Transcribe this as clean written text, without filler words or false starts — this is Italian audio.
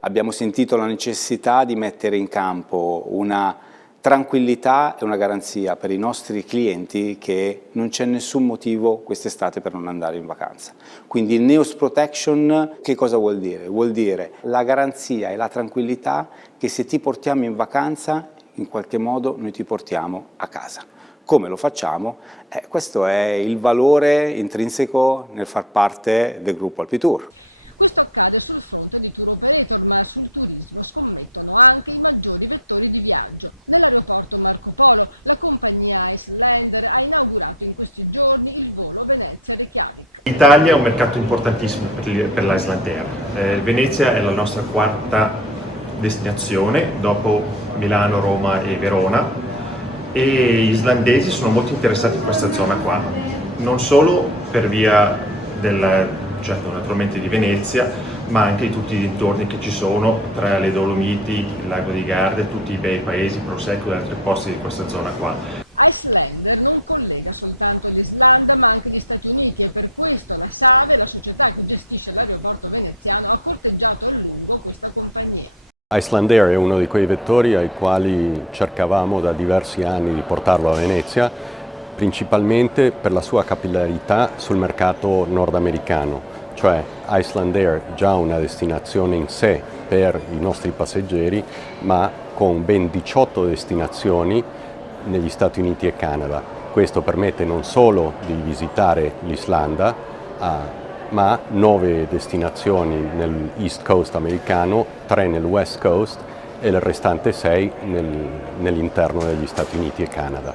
abbiamo sentito la necessità di mettere in campo una tranquillità e una garanzia per i nostri clienti che non c'è nessun motivo quest'estate per non andare in vacanza. Quindi il Neos Protection che cosa vuol dire? Vuol dire la garanzia e la tranquillità che se ti portiamo in vacanza in qualche modo noi ti portiamo a casa. Come lo facciamo? Questo è il valore intrinseco nel far parte del gruppo Alpitour. L'Italia è un mercato importantissimo per l'Icelandair. Venezia è la nostra quarta destinazione dopo Milano, Roma e Verona e gli islandesi sono molto interessati in questa zona qua, non solo per via certo naturalmente di Venezia, ma anche di tutti i dintorni che ci sono tra le Dolomiti, il lago di Garda e tutti i bei paesi, Prosecco e altri posti di questa zona qua. Icelandair è uno di quei vettori ai quali cercavamo da diversi anni di portarlo a Venezia, principalmente per la sua capillarità sul mercato nordamericano, cioè Icelandair già una destinazione in sé per i nostri passeggeri, ma con ben 18 destinazioni negli Stati Uniti e Canada. Questo permette non solo di visitare l'Islanda, ma 9 destinazioni nell'East Coast americano, 3 nel West Coast e il restante 6 nell'interno degli Stati Uniti e Canada.